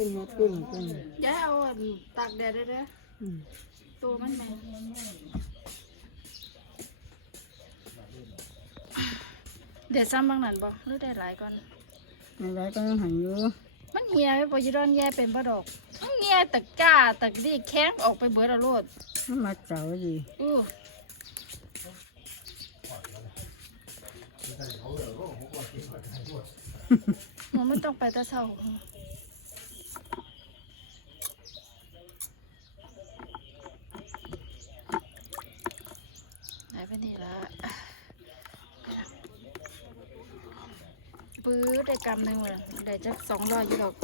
เป็นเห็ดกุ้งเป็นย้ายเอาอันตากแดดได้เด้ออืมตัวมันแม่เดี๋ยวซ้ำบางนั้นบ่หรือได้หลายก่อน ในไรก็ยังหันอยู่มันเหี่ยไปบ่จิดอนแย่เป็นบ่ดอกมันเหี่ยตะกร้าตะดีแข้งออกไปเบิดเอาโลดมันมาเจ้าดีอู้มันไม่ต้องไปแต่เช้าไหนไปนี่ละปื้อได้กำหนึ่งเลยได้จักสองร้อยอยู่ดอก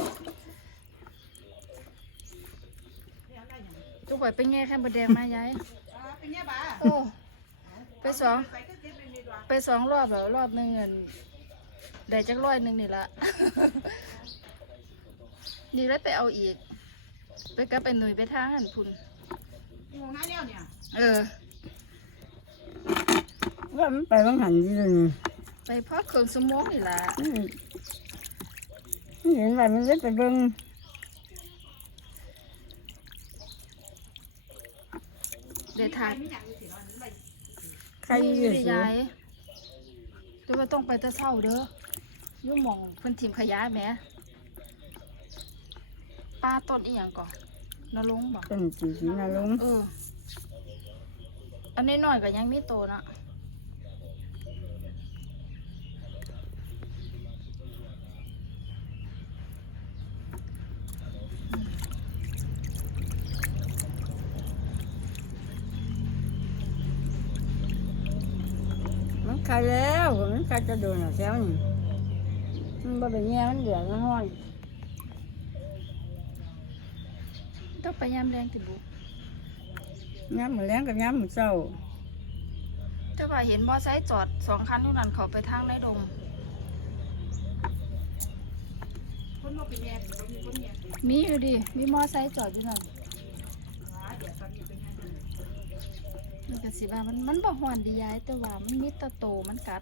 ทุกคนเป็นไงแค่บดแดงมาย้ายเป็นไงบ้าโอ้ไปสองไปก็คิดเป็นดีกว่าไปสองรอบแล้วรอบหนึ่งเงินได้จักร้อยหนึ่งนี่ละนี่แล้วไปเอาอีก ไปก็ไปหนุ่ยไปทางหันพุ่นงงหน้าเดียวเนี่ยเออ ว่ามันไปบางหันที่เลยไปพอเครื่องสมองนี่ละนี่นี่เห็นว่ามันเลยไปเบิ่งเดี๋ยวทานไม่อยากรู้สิเนาะไปใครอยู่ไม่สิได้ย้ายเดี๋ยวว่าต้องไปแตะเช้าเด้ออยุ่หมองเพิ่นทีมขยะแหมป้าต้นอีหยังก่อนนรงค์บอกเป็นสีสีนาลงเอออันนี้หน่อยก็ยังมีโตนะ ใครแล้วมันใครจะโดนเอาแซวนี่มันบ่เป็นแง่มันเดือดมันห้อนต้องไปยามแดงติบุย้ำมือแรงกับย้ำมือเศร้าแต่ว่าเห็นมอไซค์จอดสองคันอยู่นั่นเขาไปทางในดงคนว่าเป็นแย่คนมีคนแย่มีอยู่ดิ มีมอไซค์จอดอยู่นั่น เดี๋ยวตอนนี้เป็นไง มันก็สิว่ามันมันบ่หวนดียายแต่ว่ามันมีแตะโตมันกัด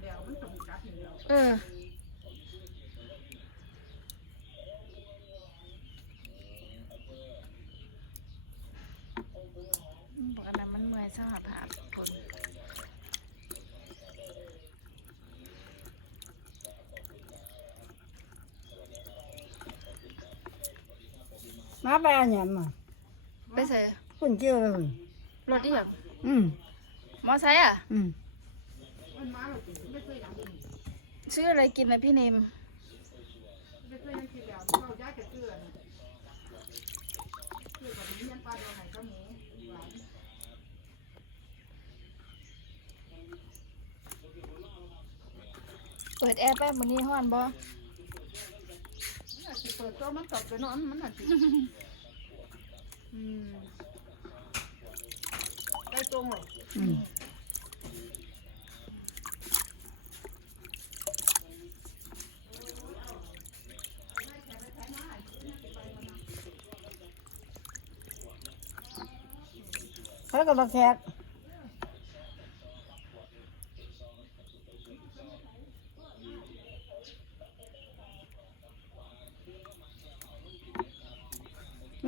เดี๋ยวมันต้องกลับอยู่แล้วเออมันบอกอันนั้นมันเมื่อยสหภาพคนมาไปเอันยำอะไปใส่คุณเชื่อเลยคุณ รถอีหยังอืมมอไซค์อะ อืมมันมาเราไม่เคยดังเลยซื้ออะไรกินนะพี่เนมไม่เคยได้คิดแล้วเราย้ายจะเกลือเกลือกับนี้ยันปลาเดียวไหนก็หมูหวานเปิดแอร์แป๊บมันนี้ห้อนบ่เปิดตัวมันตบไปนอนมันน่ะสิอืมได้ ตรงหรออืมเขาก็มาแขก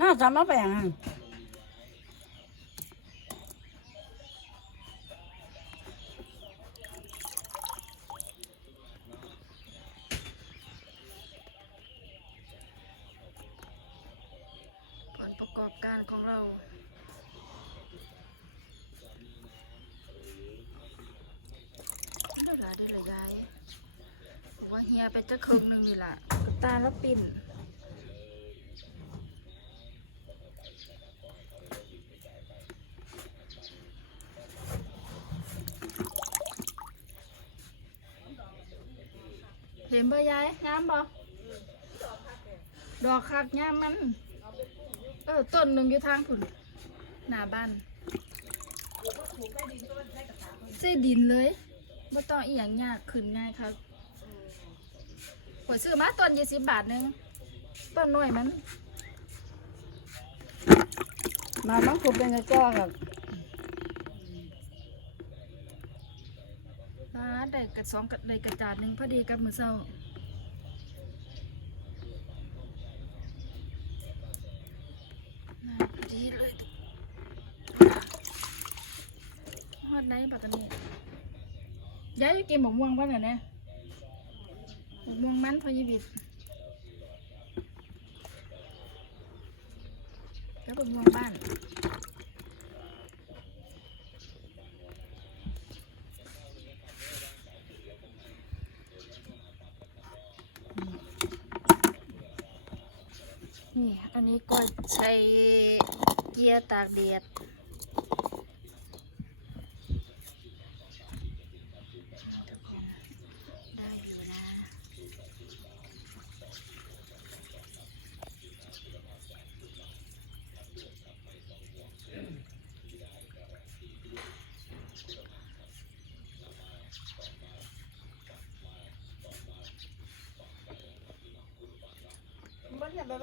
น่าจะมาไปอย่างนั้นผลประ กอบการของเรา ได้ละได้ละยายว่าเฮียไปจะครึ่งหนึ่งนี่ล่ะตาแล้วปิ่นเห็นบ่ยายงามบ่ดอกคักงามมันเออต้นหนึ่งอยู่ทางผุนหน้าบ้านใส่ดินเลยไม่ต้องอีหยังยากขึ้นง่ายครับขวดซื้อมาต้นยี่สิบบาทหนึงต้นน้อยมัน มาบังคุบเป็นกระจ้อกับร้านได้กระสองกระได้กระจาดหนึ่งพอดีกับมือเศร้า ไหนปัตตานีย้ายกินหมกม่วงป่ะเนี่ยเนี่ยหมกม่วงมันพอยีบิดแล้วหมกม่วงบ้านนี่ อันนี้ก็ใช้เกียร์ตากแดดได้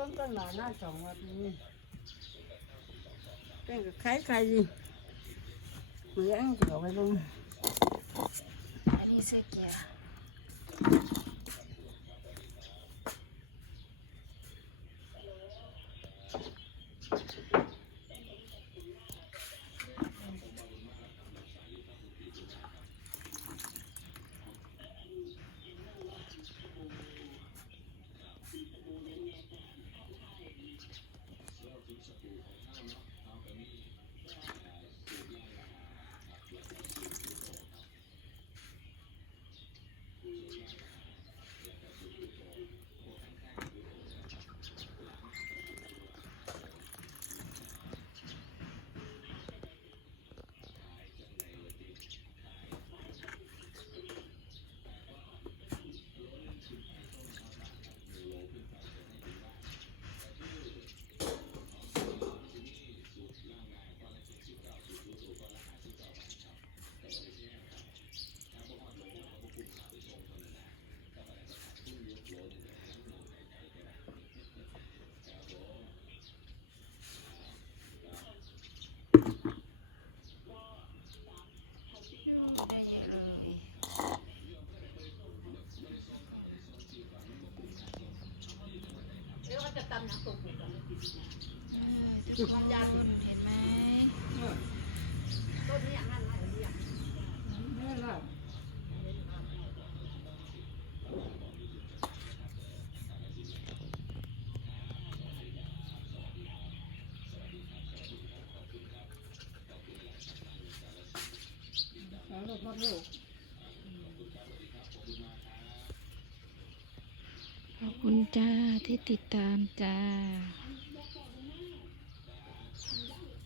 มันจะไปเบิ่งต้นหมาหน้าสองวัดนี้เป็นกับใครใครดิเหมือนเดี๋ยวไปเบิ่ง อันนี้ใส่เกียร์ได้เยอะเลย เดี๋ยวก็จะตำน้ำตกอยู่กัน ทุกคนเห็นไหมต้นนี้อย่างนั้นนะอย่างนี้อย่างนี่ล่ะแล้วลูกพ่อลูก จ้าที่ติดตามจ้า